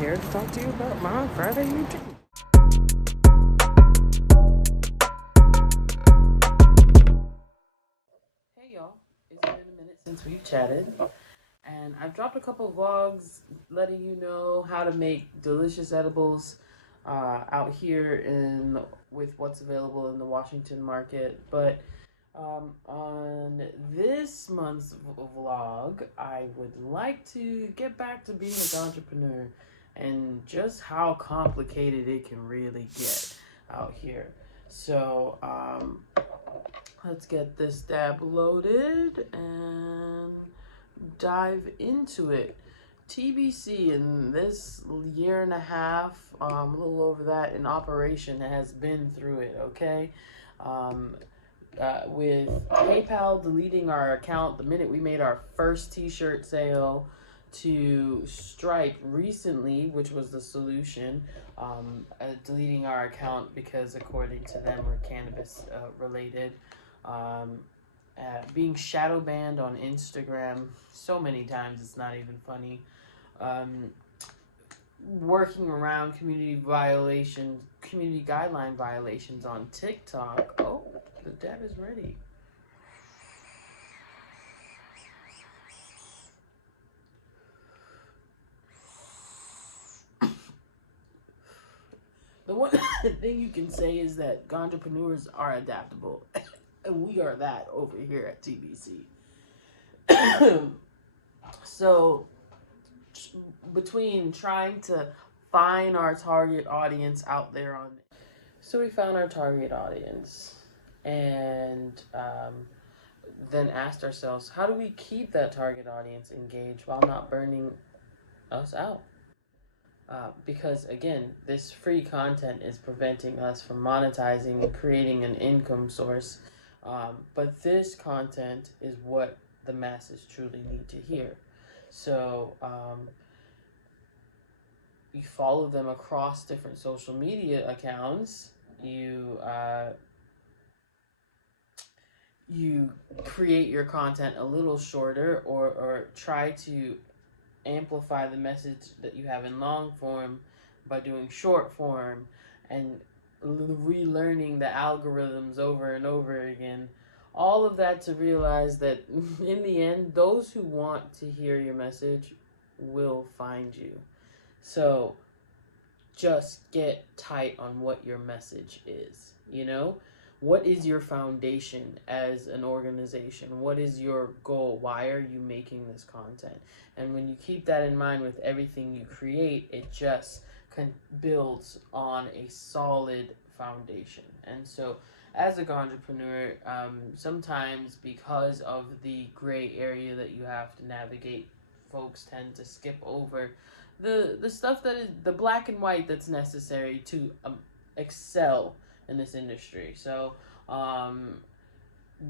here to talk to you about my Friday routine. Hey y'all, it's been a minute since we've chatted, and I've dropped a couple vlogs letting you know how to make delicious edibles out here in with what's available in the Washington market. But on this month's vlog, I would like to get back to being an entrepreneur and just how complicated it can really get out here. So, let's get this dab loaded and dive into it. T.B.C. in this year and a half, a little over that, in operation has been through it, okay? With PayPal deleting our account the minute we made our first t-shirt sale, to Stripe recently, which was the solution, deleting our account because according to them we're cannabis related, being shadow banned on Instagram so many times it's not even funny, working around community guideline violations on TikTok. Oh, the dab is ready. The one thing you can say is that entrepreneurs are adaptable, and we are that over here at T.B.C. So, between trying to find our target audience out there on, so we found our target audience, and then asked ourselves, how do we keep that target audience engaged while not burning us out? Because again, this free content is preventing us from monetizing and creating an income source. But this content is what the masses truly need to hear. So you follow them across different social media accounts. You create your content a little shorter, or try to amplify the message that you have in long form by doing short form, and relearning the algorithms over and over again. All of that to realize that in the end, those who want to hear your message will find you. So just get tight on what your message is, you know? What is your foundation as an organization? What is your goal? Why are you making this content? And when you keep that in mind with everything you create, it just builds on a solid foundation. And so, as a entrepreneur, sometimes because of the gray area that you have to navigate, folks tend to skip over the stuff that is the black and white that's necessary to excel in this industry. So,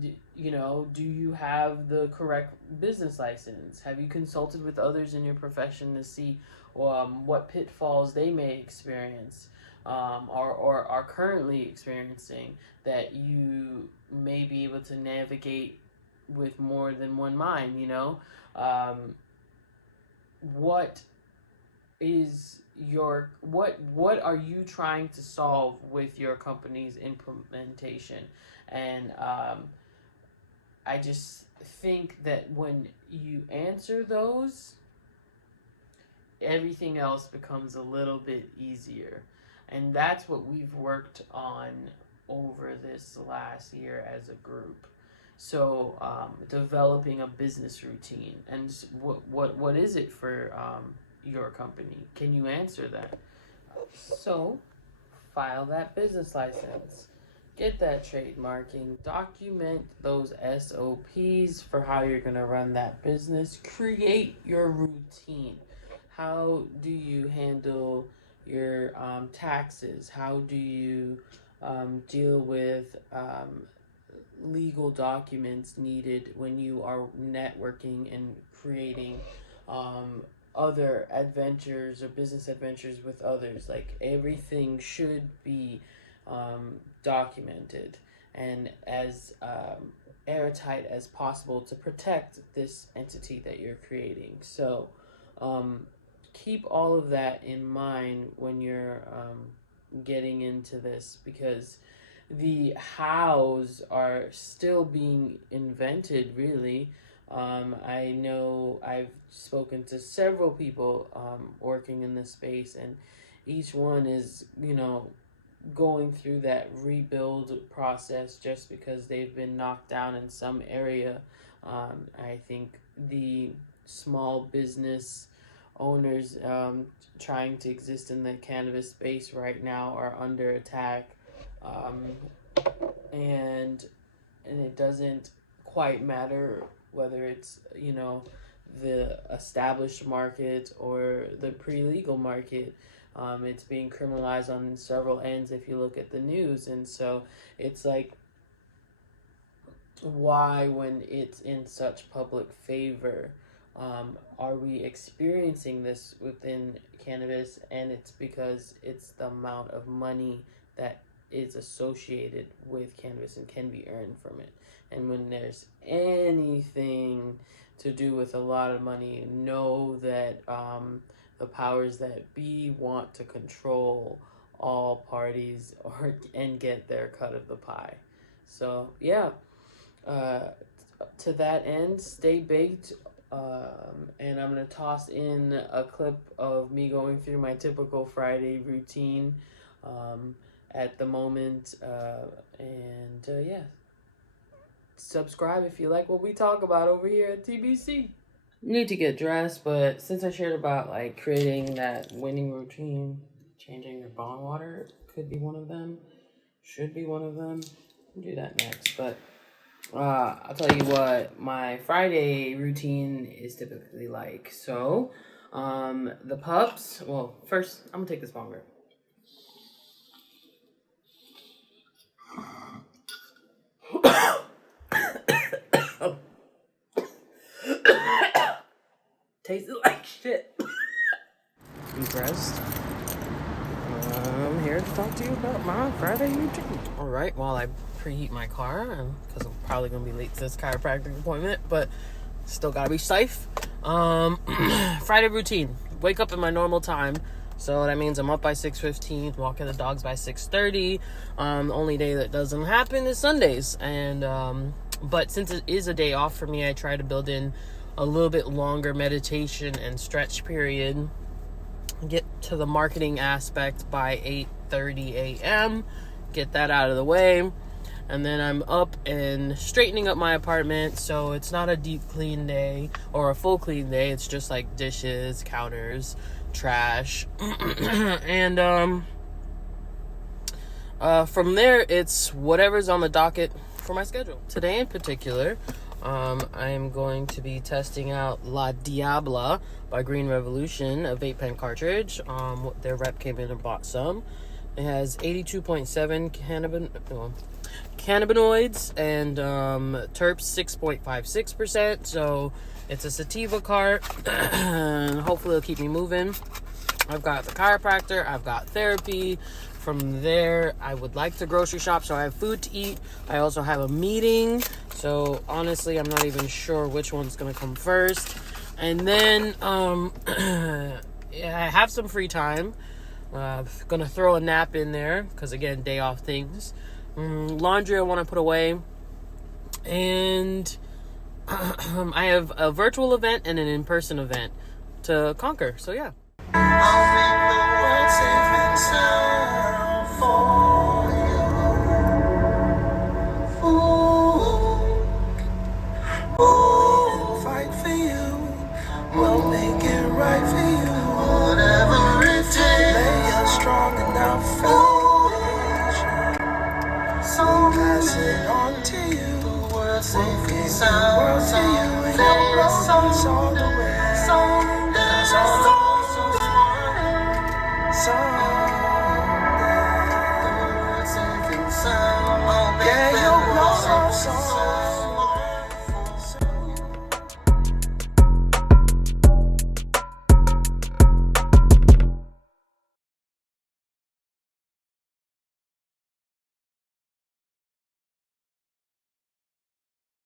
do you have the correct business license? Have you consulted with others in your profession to see what pitfalls they may experience, or are currently experiencing, that you may be able to navigate with more than one mind? What is what are you trying to solve with your company's implementation? And I just think that when you answer those, everything else becomes a little bit easier. And that's what we've worked on over this last year as a group. So developing a business routine. And what is it for your company? Can you answer that? So file that business license, get that trademarking, document those SOPs for how you're going to run that business, create your routine. How do you handle your taxes? How do you deal with legal documents needed when you are networking and creating other adventures or business adventures with others? Like, everything should be documented and as airtight as possible to protect this entity that you're creating. So keep all of that in mind when you're getting into this, because the hows are still being invented, really. I know I've spoken to several people working in this space, and each one is, going through that rebuild process just because they've been knocked down in some area. I think the small business owners trying to exist in the cannabis space right now are under attack, um, and it doesn't quite matter whether it's the established market or the pre-legal market. It's being criminalized on several ends if you look at the news, and so it's like, why, when it's in such public favor, are we experiencing this within cannabis? And it's because it's the amount of money that is associated with cannabis and can be earned from it. And when there's anything to do with a lot of money, know that the powers that be want to control all parties and get their cut of the pie. So yeah, uh, to that end, stay baked. And I'm going to toss in a clip of me going through my typical Friday routine at the moment. Yeah, subscribe if you like what we talk about over here at T.B.C. Need to get dressed, but since I shared about like creating that winning routine, changing your bong water could be one of them, should be one of them. I'll do that next, but I'll tell you what my Friday routine is typically like. So, the pups. Well, first I'm gonna take this bong rip. Tasted like shit. Impressed. I'm here to talk to you about my Friday routine. All right, while I preheat my car, because I'm probably gonna be late to this chiropractic appointment, but still gotta be safe. Friday routine: wake up at my normal time, so that means I'm up by 6:15, walking the dogs by 6:30. The only day that doesn't happen is Sundays, and but since it is a day off for me, I try to build in a little bit longer meditation and stretch period. Get to the marketing aspect by 8:30 a.m. Get that out of the way. And then I'm up and straightening up my apartment, so it's not a deep clean day or a full clean day. It's just like dishes, counters, trash. And from there, it's whatever's on the docket for my schedule. Today in particular, I am going to be testing out La Diabla by Green Revolution, a vape pen cartridge. Their rep came in and bought some. It has 82.7 cannabinoids and terps 6.56%. So it's a sativa cart. And hopefully it'll keep me moving. I've got the chiropractor. I've got therapy. From there, I would like to grocery shop, so I have food to eat. I also have a meeting. So honestly, I'm not even sure which one's going to come first. And then I have some free time. Gonna throw a nap in there because, again, day off things. Laundry I want to put away. And I have a virtual event and an in-person event to conquer. So yeah. Fight for you. We'll make it right for you. Whatever it takes. Lay you strong enough foundation. So pass it on to you. We'll give the world to you. And your songs all the way. Songs.